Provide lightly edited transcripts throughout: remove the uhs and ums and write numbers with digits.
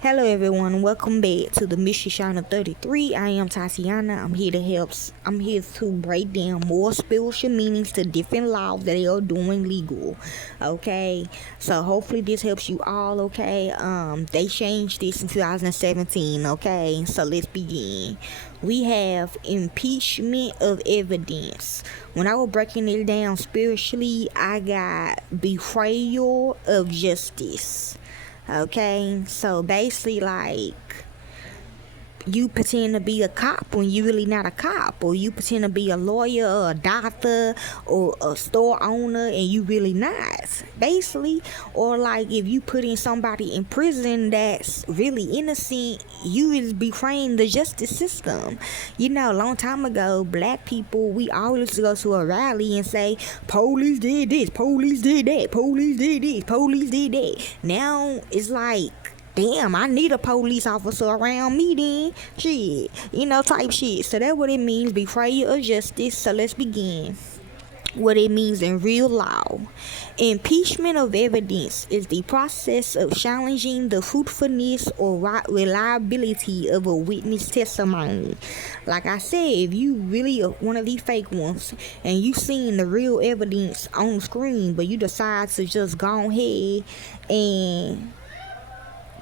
Hello everyone, welcome back to the Mystery Channel 33. I am Tatiana. I'm here to break down more spiritual meanings to different laws that they are doing legal. Okay. So hopefully this helps you all, okay? They changed this in 2017, okay? So let's begin. We have impeachment of evidence. When I was breaking it down spiritually, I got betrayal of justice. Okay, so basically, like, you pretend to be a cop when you really not a cop, or you pretend to be a lawyer or a doctor or a store owner and you really not, basically. Or like if you put in somebody in prison that's really innocent, you is betraying the justice system. A long time ago, black people, we always used to go to a rally and say police did this, police did that, police did this, police did that. Now it's like, damn, I need a police officer around me then. Shit. Type shit. So that's what it means, betrayal of justice. So let's begin. What it means in real law. Impeachment of evidence is the process of challenging the truthfulness or reliability of a witness testimony. Like I said, if you really are one of these fake ones and you seen the real evidence on the screen, but you decide to just go ahead and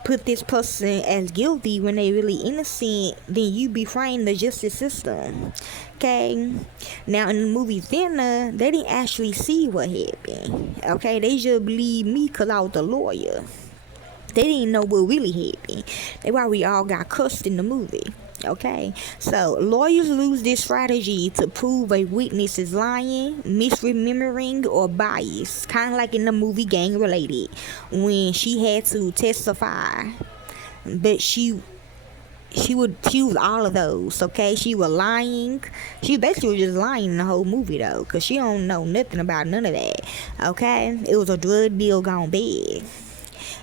put this person as guilty when they really innocent, then you betraying the justice system. Okay. Now in the movie Thinner, they didn't actually see what happened. Okay, they just believe me because I was the lawyer. They didn't know what really happened. That's why we all got cussed in the movie. Okay, so lawyers use this strategy to prove a witness is lying, misremembering, or biased, kind of like in the movie Gang Related, when she had to testify, but she was all of those. Okay, she was lying. She basically was just lying in the whole movie though, cause she don't know nothing about none of that. Okay, it was a drug deal gone bad.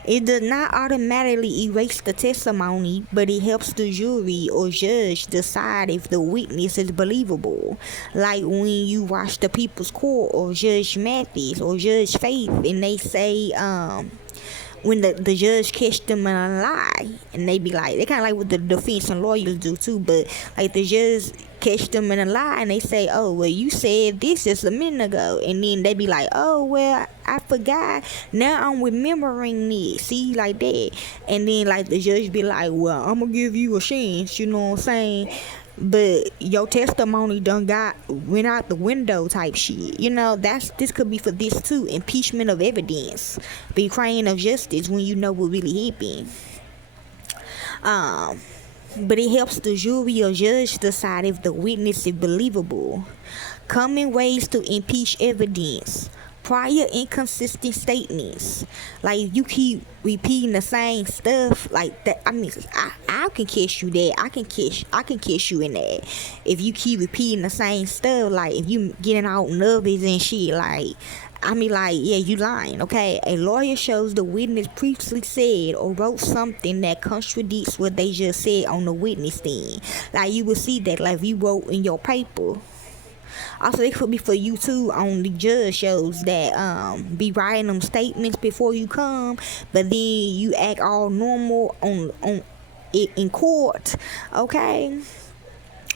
It does not automatically erase the testimony, but it helps the jury or judge decide if the witness is believable. Like when you watch the People's Court or Judge Mathis or Judge Faith and they say, when the judge catch them in a lie, and they be like, they kind of like what the defense and lawyers do too, but like the judge catch them in a lie and they say, oh well, you said this just a minute ago, and then they be like, oh well, I forgot, now I'm remembering this, see, like that. And then like the judge be like, well, I'm gonna give you a chance, you know what I'm saying, but your testimony done went out the window type shit. This could be for this too. Impeachment of evidence, betraying of justice when you know what really happened. But it helps the jury or judge decide if the witness is believable. Common ways to impeach evidence: prior inconsistent statements. Like you keep repeating the same stuff like that. I can catch you that. I can catch you in that. If you keep repeating the same stuff, like if you getting out nervous and shit, yeah, you lying, okay? A lawyer shows the witness previously said or wrote something that contradicts what they just said on the witness stand. Like you will see that, like if you wrote in your paper. Also, it could be for you too on the judge shows that be writing them statements before you come, but then you act all normal on it in court, okay?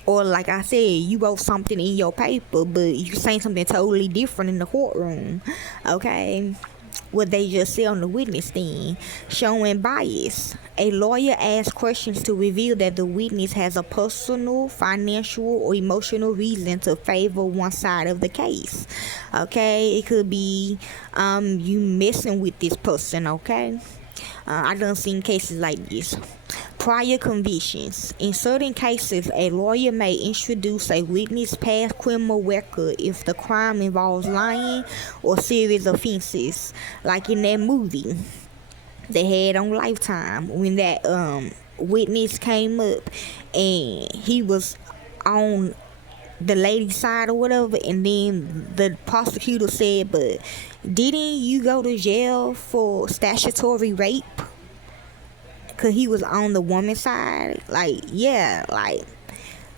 Or like I said, you wrote something in your paper, but you saying something totally different in the courtroom, okay? What they just said on the witness stand, showing bias. A lawyer asks questions to reveal that the witness has a personal, financial, or emotional reason to favor one side of the case. Okay, it could be you messing with this person. Okay, I done seen cases like this. Prior convictions. In certain cases, a lawyer may introduce a witness' past criminal record if the crime involves lying or serious offenses. Like in that movie they had on Lifetime when that witness came up and he was on the lady's side or whatever, and then the prosecutor said, but didn't you go to jail for statutory rape? Cause he was on the woman's side. Like, yeah, like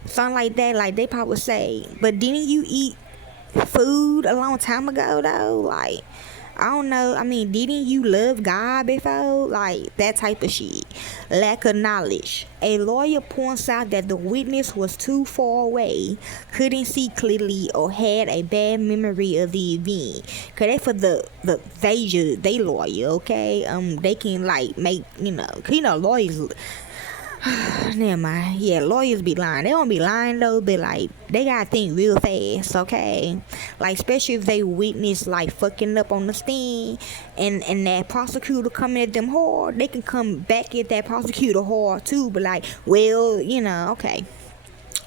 something like that. Like they probably say, but didn't you eat food a long time ago though? Like, I don't know. I mean, didn't you love God before? Like that type of shit. Lack of knowledge. A lawyer points out that the witness was too far away, couldn't see clearly, or had a bad memory of the event. Cause they for they lawyer, okay? They can like make lawyers. Never mind. Yeah, lawyers be lying. They don't be lying though, but like they gotta think real fast, okay? Like especially if they witness like fucking up on the stand, and that prosecutor coming at them hard, they can come back at that prosecutor hard too. But like, well, okay.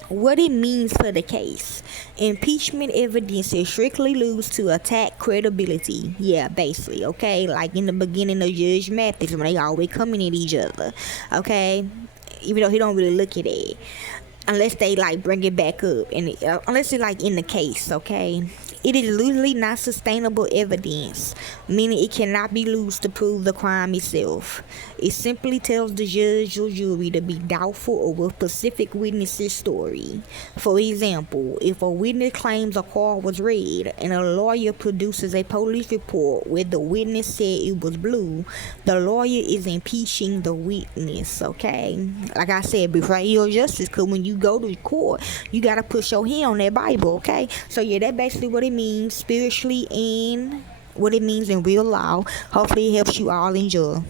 What it means for the case. Impeachment evidence is strictly used to attack credibility. Yeah, basically, okay? Like in the beginning of Judge Mathis when they always coming at each other, okay? Even though he don't really look at it. Unless they like bring it back up, and unless it's like in the case, okay? It is usually not sustainable evidence, meaning it cannot be used to prove the crime itself. It simply tells the judge or jury to be doubtful of a specific witness's story. For example, if a witness claims a car was red and a lawyer produces a police report where the witness said it was blue, the lawyer is impeaching the witness, okay? Like I said, before your justice, because when you go to court, you got to put your hand on that Bible, okay? So yeah, that's basically what it means spiritually and what it means in real law. Hopefully it helps you all. Enjoy.